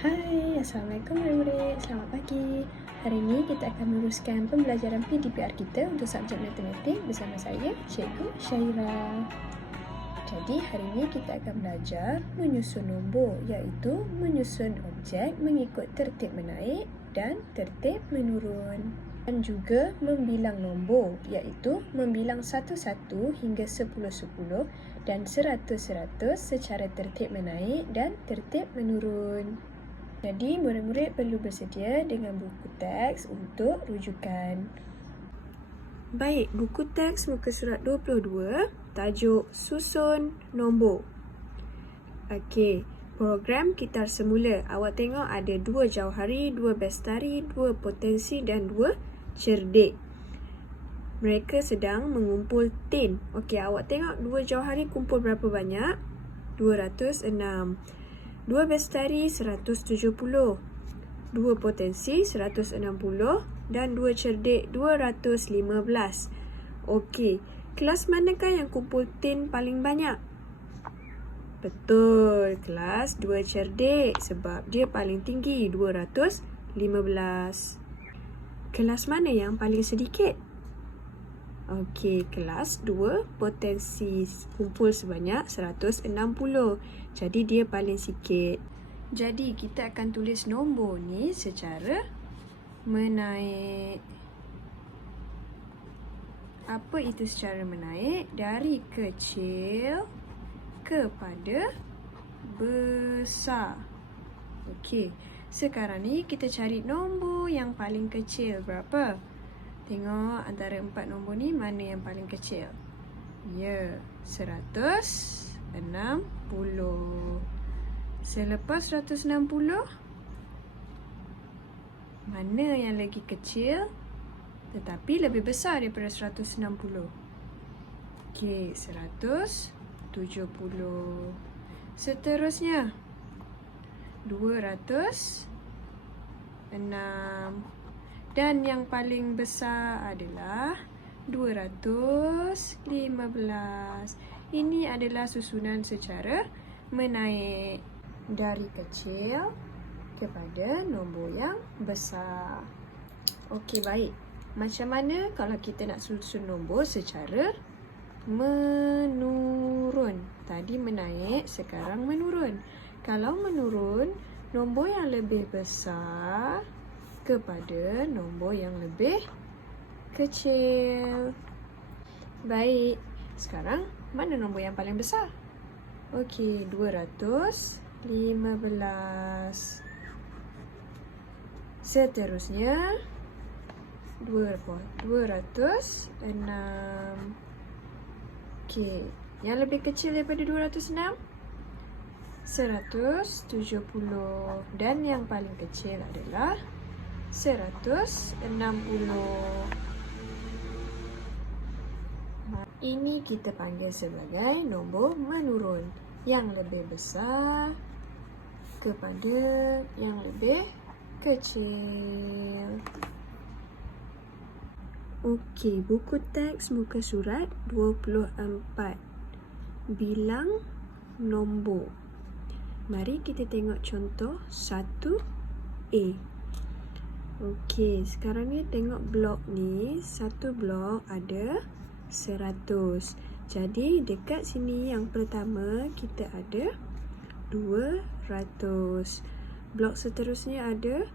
Hai, Assalamualaikum murid-murid. Selamat pagi. Hari ini kita akan meneruskan pembelajaran PDPR kita untuk subjek matematik bersama saya, Cikgu Syaira. Jadi, hari ini kita akan belajar menyusun nombor, iaitu menyusun objek mengikut tertib menaik dan tertib menurun. Dan juga membilang nombor, iaitu membilang 1-1 hingga 10-10 dan 100-100 secara tertib menaik dan tertib menurun. Jadi, murid-murid perlu bersedia dengan buku teks untuk rujukan. Baik, buku teks muka surat 22, tajuk Susun Nombor. Okey, program kitar semula. Awak tengok ada 2 jauhari, 2 bestari, 2 potensi dan 2 cerdik. Mereka sedang mengumpul tin. Okey, awak tengok 2 jauhari kumpul berapa banyak? 206. 2 bestari 170, 2 potensi 160 dan 2 cerdik 215. Okey, kelas manakah yang kumpul tin paling banyak? Betul, kelas 2 cerdik sebab dia paling tinggi 215. Kelas mana yang paling sedikit? Okey, kelas 2 potensi kumpul sebanyak 160. Jadi dia paling sikit. Jadi kita akan tulis nombor ni secara menaik. Apa itu secara menaik? Dari kecil kepada besar. Okey, sekarang ni kita cari nombor yang paling kecil berapa? Tengok antara 4 nombor ni mana yang paling kecil? Ya, 160. Selepas 160, mana yang lagi kecil tetapi lebih besar daripada 160? Okey, 170. Seterusnya, 206. Dan yang paling besar adalah 215. Ini adalah susunan secara menaik dari kecil kepada nombor yang besar. Okey, baik. Macam mana kalau kita nak susun nombor secara menurun? Tadi menaik, sekarang menurun. Kalau menurun, nombor yang lebih besar kepada nombor yang lebih kecil. Baik, sekarang mana nombor yang paling besar? Okey, 215. Seterusnya 206. Okey, yang lebih kecil daripada 206? 170. Dan yang paling kecil adalah 160. Ini kita panggil sebagai nombor menurun. Yang lebih besar kepada yang lebih kecil. Okey, buku teks muka surat 24. Bilang nombor. Mari kita tengok contoh 1A. Okey, sekarang ni tengok blok ni. Satu blok ada 100. Jadi dekat sini yang pertama kita ada 200. Blok seterusnya ada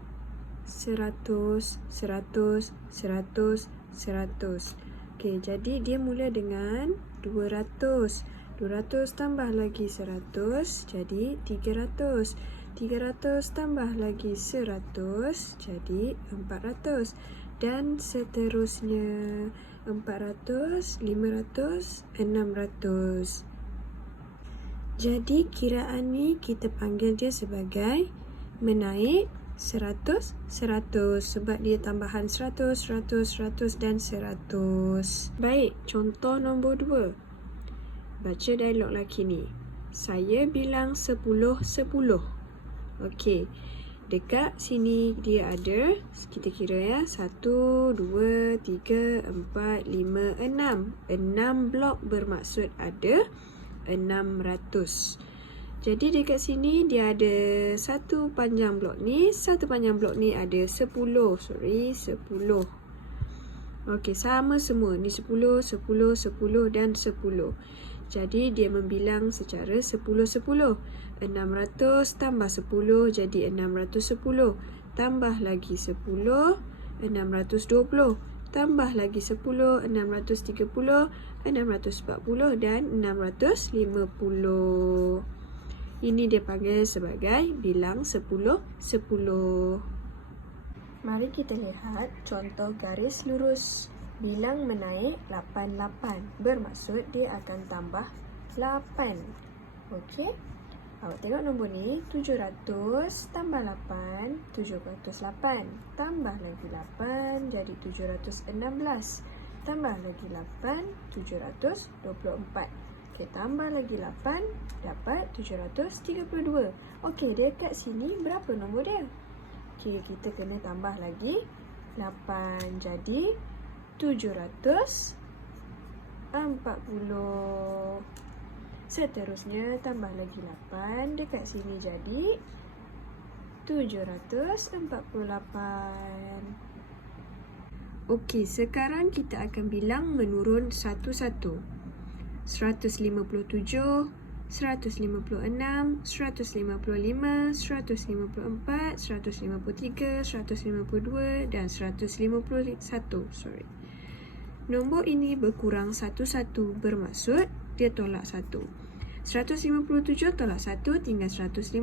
100, 100, 100, 100. Okey, jadi dia mula dengan 200. 200 tambah lagi 100 jadi 300. 300 tambah lagi 100 jadi 400. Dan seterusnya 400, 500, 600. Jadi kiraan ni kita panggil dia sebagai menaik 100, 100 sebab dia tambahan 100, 100, 100 dan 100. Baik, contoh nombor 2. Baca dialog laki ni. Saya bilang 10, 10. Okey, dekat sini dia ada, kita kira ya, 1, 2, 3, 4, 5, 6. 6 blok bermaksud ada 600. Jadi dekat sini dia ada satu panjang blok ni. Satu panjang blok ni ada 10. 10. Okey, sama semua. Ni 10, 10, 10 dan 10. Jadi dia membilang secara 10, 10. 600 tambah 10 jadi 610. Tambah lagi 10, 620. Tambah lagi 10, 630, 640 dan 650. Ini dia panggil sebagai bilang 10, 10. Mari kita lihat contoh garis lurus. Bilang menaik 88. Bermaksud dia akan tambah 8. Okey. Awak tengok nombor ni, 700 tambah 8, 708. Tambah lagi 8 jadi 716. Tambah lagi 8, 724. Okey, tambah lagi 8 dapat 732. Okey, dekat sini berapa nombor dia? Okey, kita kena tambah lagi 8 jadi 740. Seterusnya tambah lagi 8 dekat sini jadi 748. Okey, sekarang kita akan bilang menurun satu-satu. 157, 156, 155, 154, 153, 152 dan 151. Nombor ini berkurang satu-satu, bermaksud dia tolak 1. 157 tolak 1 tinggal 156.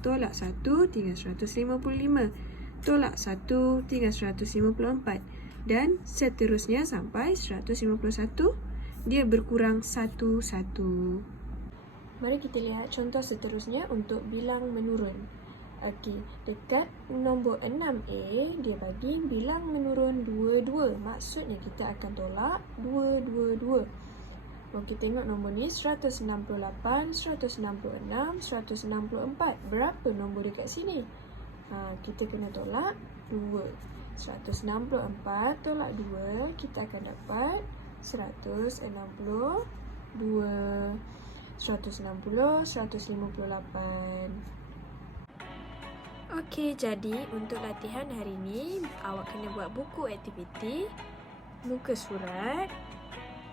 Tolak 1 tinggal 155. Tolak 1 tinggal 154. Dan seterusnya sampai 151. Dia berkurang satu-satu. Mari kita lihat contoh seterusnya untuk bilang menurun. Okey, dekat nombor 6A, dia bagi bilang menurun 22. Maksudnya kita akan tolak 222. Okey, tengok nombor ni 168, 166, 164. Berapa nombor dekat sini? Kita kena tolak 2. 164 tolak 2, kita akan dapat 162. 160, 158. Okey, jadi untuk latihan hari ini, awak kena buat buku aktiviti, muka surat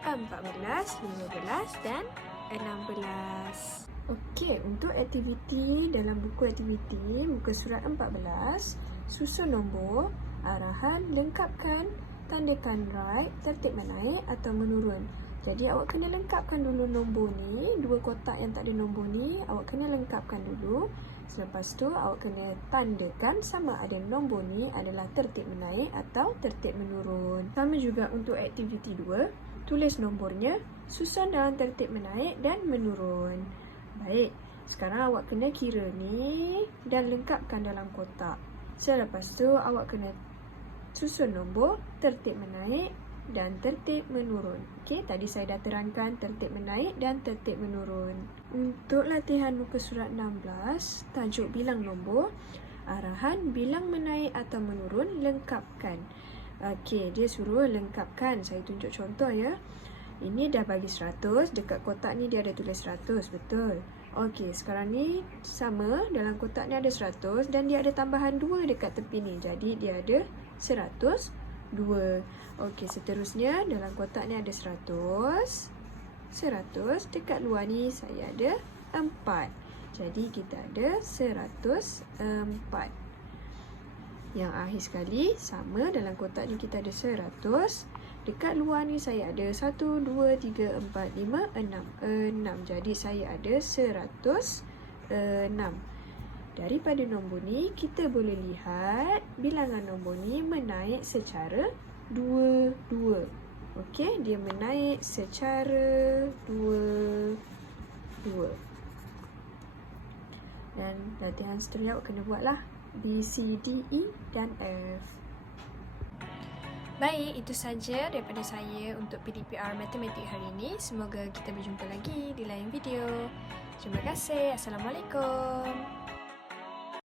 14, 15 dan 16. Okey, untuk aktiviti dalam buku aktiviti, muka surat 14, susun nombor, arahan, lengkapkan, tandakan right, tertib menaik atau menurun. Jadi awak kena lengkapkan dulu nombor ni, dua kotak yang tak ada nombor ni, awak kena lengkapkan dulu. Selepas tu awak kena tandakan sama ada nombor ni adalah tertib menaik atau tertib menurun. Sama juga untuk aktiviti 2, tulis nombornya, susun dalam tertib menaik dan menurun. Baik, sekarang awak kena kira ni dan lengkapkan dalam kotak. Selepas tu awak kena susun nombor, tertib menaik dan tertib menurun. Okey, tadi saya dah terangkan tertib menaik dan tertib menurun. Untuk latihan muka surat 16, tajuk bilang nombor, arahan bilang menaik atau menurun, lengkapkan. Okey, dia suruh lengkapkan. Saya tunjuk contoh ya. Ini dah bagi 100, dekat kotak ni dia ada tulis 100, betul. Okey, sekarang ni sama, dalam kotak ni ada 100 dan dia ada tambahan 2 dekat tepi ni. Jadi dia ada 102. Okey, seterusnya dalam kotak ni ada 100. 100, dekat luar ni saya ada 4. Jadi kita ada 104. Yang akhir sekali sama, dalam kotak ni kita ada 100. Dekat luar ni saya ada 1, 2, 3, 4, 5, 6. Jadi saya ada 106. Daripada nombor ni kita boleh lihat bilangan nombor ni menaik secara 2. Okey, dia menaik secara 2. Dan latihan seterusnya awak kena buatlah B, C, D, E dan F. Baik, itu saja daripada saya untuk PDPR Matematik hari ini. Semoga kita berjumpa lagi di lain video. Terima kasih. Assalamualaikum.